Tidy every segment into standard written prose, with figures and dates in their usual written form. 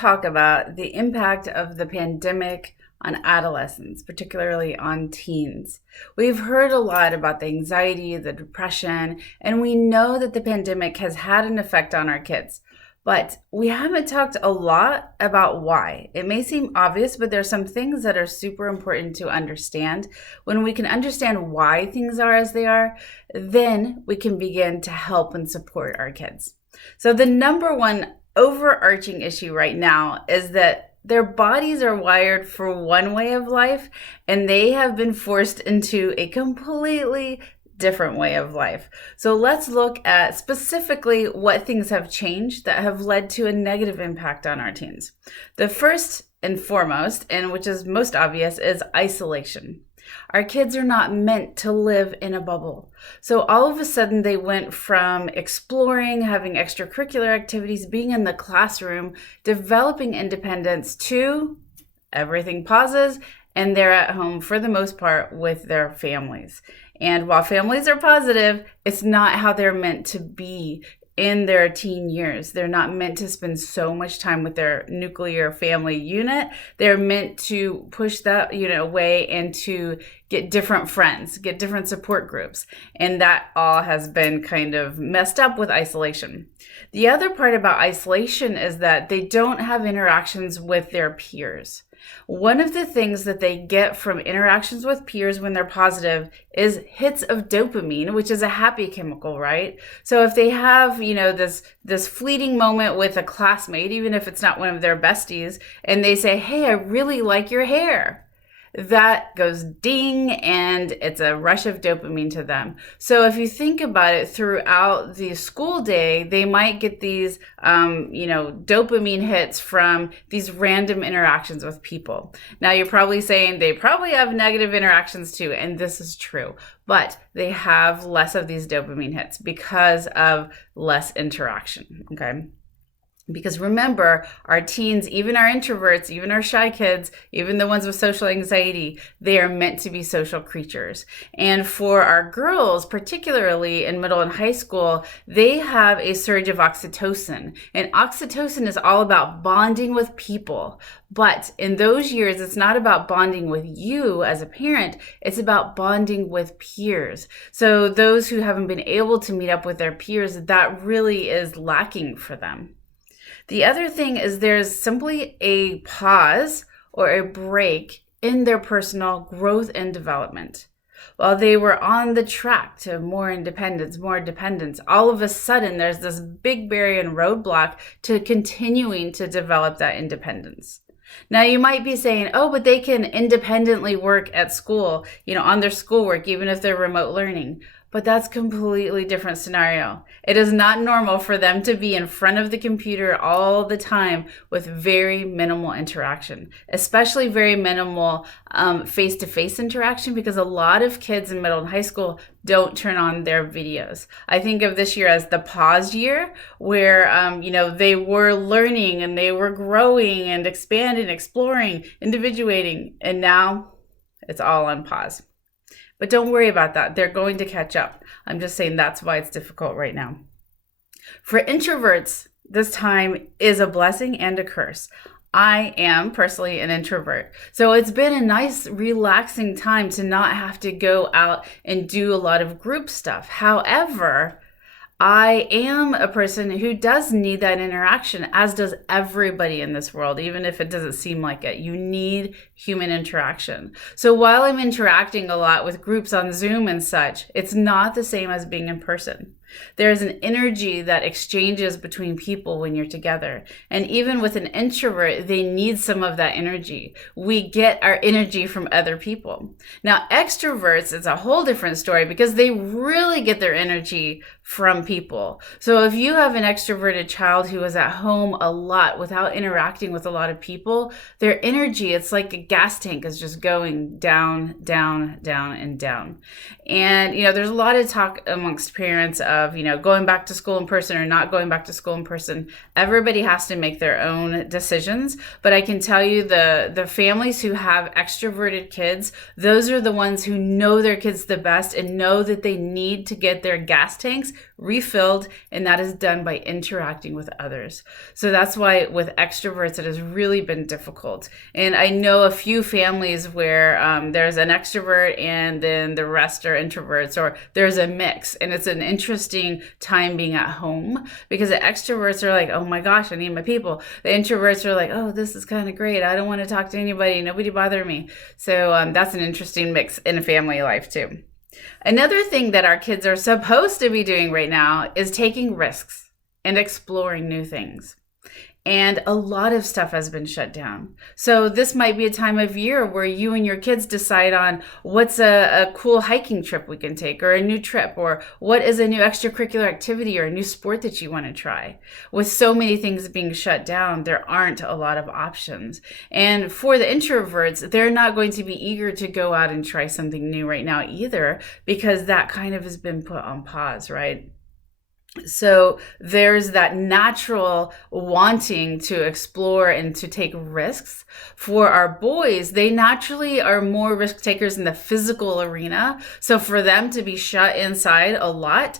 talk about the impact of the pandemic on adolescents, particularly on teens. We've heard a lot about the anxiety, the depression, and we know that the pandemic has had an effect on our kids. But we haven't talked a lot about why. It may seem obvious, but there's some things that are super important to understand. When we can understand why things are as they are, then we can begin to help and support our kids. So the number one overarching issue right now is that their bodies are wired for one way of life, and they have been forced into a completely different way of life. So let's look at specifically what things have changed that have led to a negative impact on our teens. The first and foremost, and which is most obvious, is isolation. Our kids are not meant to live in a bubble. So all of a sudden they went from exploring, having extracurricular activities, being in the classroom, developing independence to everything pauses and they're at home for the most part with their families. And while families are positive, it's not how they're meant to be in their teen years. They're not meant to spend so much time with their nuclear family unit. They're meant to push that away and to get different friends, get different support groups. And that all has been kind of messed up with isolation. The other part about isolation is that they don't have interactions with their peers. One of the things that they get from interactions with peers when they're positive is hits of dopamine, which is a happy chemical, right? So if they have, this fleeting moment with a classmate, even if it's not one of their besties, and they say, "Hey, I really like your hair," that goes ding, and it's a rush of dopamine to them. So if you think about it throughout the school day, they might get these, dopamine hits from these random interactions with people. Now you're probably saying they probably have negative interactions too, and this is true, but they have less of these dopamine hits because of less interaction, okay? Because remember, our teens, even our introverts, even our shy kids, even the ones with social anxiety, they are meant to be social creatures. And for our girls, particularly in middle and high school, they have a surge of oxytocin. And oxytocin is all about bonding with people. But in those years, it's not about bonding with you as a parent, it's about bonding with peers. So those who haven't been able to meet up with their peers, that really is lacking for them. The other thing is there's simply a pause or a break in their personal growth and development. While they were on the track to more independence, more dependence, all of a sudden there's this big barrier and roadblock to continuing to develop that independence. Now you might be saying, "Oh, but they can independently work at school, on their schoolwork, even if they're remote learning." But that's completely different scenario. It is not normal for them to be in front of the computer all the time with very minimal interaction, especially very minimal face-to-face interaction, because a lot of kids in middle and high school don't turn on their videos. I think of this year as the pause year where, they were learning and they were growing and expanding, exploring, individuating, and now it's all on pause. But don't worry about that. They're going to catch up. I'm just saying that's why it's difficult right now. For introverts, this time is a blessing and a curse. I am personally an introvert. So it's been a nice, relaxing time to not have to go out and do a lot of group stuff. However, I am a person who does need that interaction, as does everybody in this world, even if it doesn't seem like it. You need human interaction. So while I'm interacting a lot with groups on Zoom and such, it's not the same as being in person. There's an energy that exchanges between people when you're together. And even with an introvert, they need some of that energy. We get our energy from other people. Now, extroverts, it's a whole different story because they really get their energy from people. So if you have an extroverted child who is at home a lot without interacting with a lot of people, their energy, it's like a gas tank is just going down, down, down, and down. And, there's a lot of talk amongst parents of, going back to school in person or not going back to school in person. Everybody has to make their own decisions. But I can tell you the families who have extroverted kids, those are the ones who know their kids the best and know that they need to get their gas tanks refilled, and that is done by interacting with others. So that's why with extroverts, it has really been difficult. And I know a few families where there's an extrovert and then the rest are introverts, or there's a mix. And it's an interesting time being at home because the extroverts are like, oh my gosh, I need my people. The introverts are like, oh, this is kind of great. I don't want to talk to anybody. Nobody bother me. So that's an interesting mix in a family life too. Another thing that our kids are supposed to be doing right now is taking risks and exploring new things. And a lot of stuff has been shut down. So this might be a time of year where you and your kids decide on what's a cool hiking trip we can take, or a new trip, or what is a new extracurricular activity or a new sport that you want to try. With so many things being shut down, there aren't a lot of options. And for the introverts, they're not going to be eager to go out and try something new right now either, because that kind of has been put on pause, right? So there's that natural wanting to explore and to take risks. For our boys, they naturally are more risk takers in the physical arena. So for them to be shut inside a lot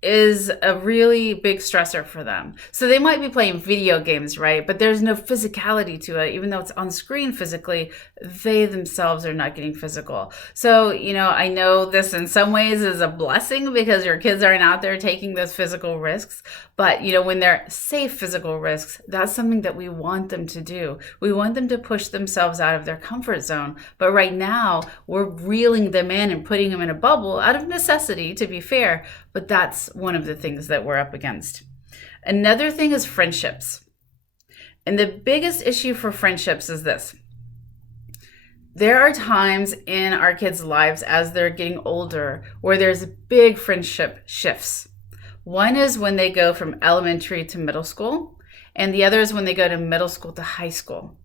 is a really big stressor for them. So they might be playing video games, right? But there's no physicality to it. Even though it's on screen physically, they themselves are not getting physical. So, I know this in some ways is a blessing because your kids aren't out there taking those physical risks. But, when they're safe physical risks, that's something that we want them to do. We want them to push themselves out of their comfort zone. But right now, we're reeling them in and putting them in a bubble out of necessity, to be fair. But that's one of the things that we're up against. Another thing is friendships. And the biggest issue for friendships is this. There are times in our kids' lives as they're getting older where there's big friendship shifts. One is when they go from elementary to middle school, and the other is when they go to middle school to high school.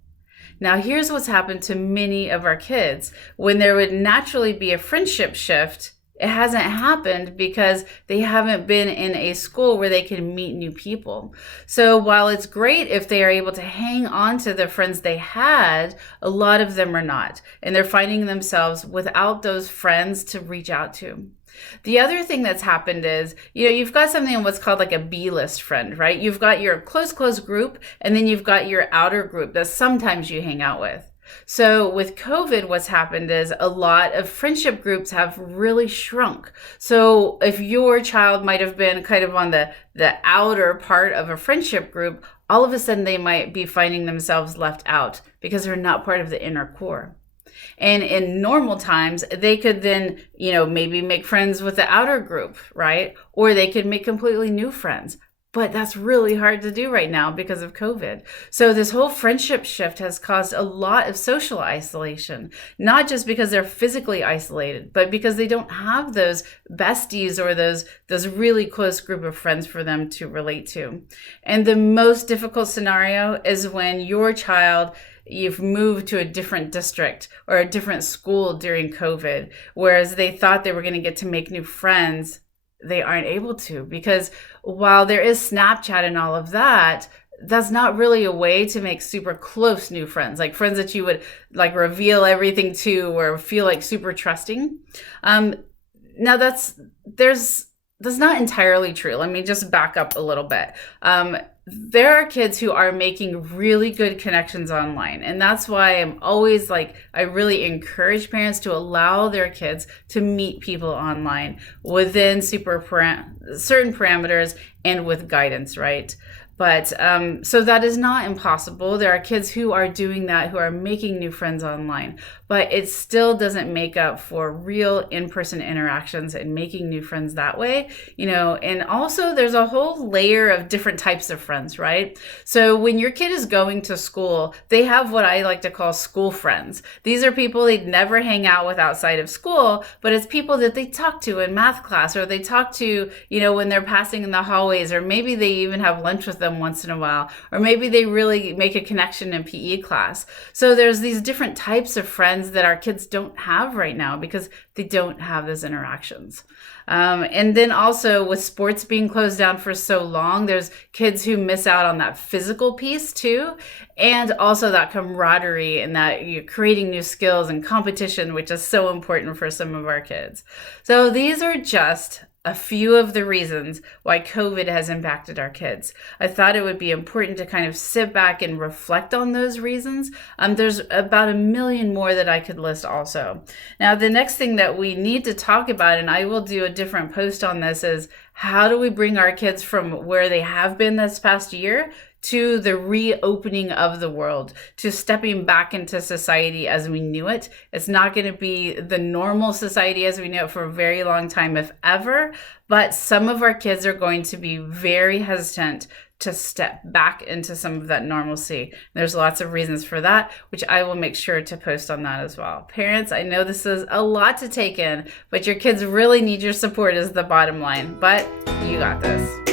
Now, here's what's happened to many of our kids. When there would naturally be a friendship shift, it hasn't happened because they haven't been in a school where they can meet new people. So while it's great if they are able to hang on to the friends they had, a lot of them are not. And they're finding themselves without those friends to reach out to. The other thing that's happened is, you've got something in what's called like a B-list friend, right? You've got your close group, and then you've got your outer group that sometimes you hang out with. So with COVID, what's happened is a lot of friendship groups have really shrunk. So if your child might have been kind of on the outer part of a friendship group, all of a sudden they might be finding themselves left out because they're not part of the inner core. And in normal times, they could then, maybe make friends with the outer group, right? Or they could make completely new friends. But that's really hard to do right now because of COVID. So this whole friendship shift has caused a lot of social isolation, not just because they're physically isolated, but because they don't have those besties or those really close group of friends for them to relate to. And the most difficult scenario is when your child, you've moved to a different district or a different school during COVID, whereas they thought they were going to get to make new friends. They aren't able to, because while there is Snapchat and all of that, that's not really a way to make super close new friends, like friends that you would like reveal everything to or feel like super trusting. Now that's not entirely true. Let me just back up a little bit. There are kids who are making really good connections online. And that's why I'm always I really encourage parents to allow their kids to meet people online within certain parameters and with guidance, right? But so that is not impossible. There are kids who are doing that, who are making new friends online, but it still doesn't make up for real in-person interactions and making new friends that way, and also there's a whole layer of different types of friends, right? So when your kid is going to school, they have what I like to call school friends. These are people they'd never hang out with outside of school, but it's people that they talk to in math class, or they talk to, when they're passing in the hallways, or maybe they even have lunch with them once in a while, or maybe they really make a connection in PE class. So there's these different types of friends that our kids don't have right now because they don't have those interactions. And then also with sports being closed down for so long, there's kids who miss out on that physical piece too, and also that camaraderie and that you're creating new skills and competition, which is so important for some of our kids. So these are just a few of the reasons why COVID has impacted our kids. I thought it would be important to kind of sit back and reflect on those reasons. There's about a million more that I could list also. Now, the next thing that we need to talk about, and I will do a different post on this, is how do we bring our kids from where they have been this past year to the reopening of the world, to stepping back into society as we knew it. It's not going to be the normal society as we know it for a very long time, if ever, but some of our kids are going to be very hesitant to step back into some of that normalcy. There's lots of reasons for that, which I will make sure to post on that as well. Parents, I know this is a lot to take in, but your kids really need your support is the bottom line, but you got this.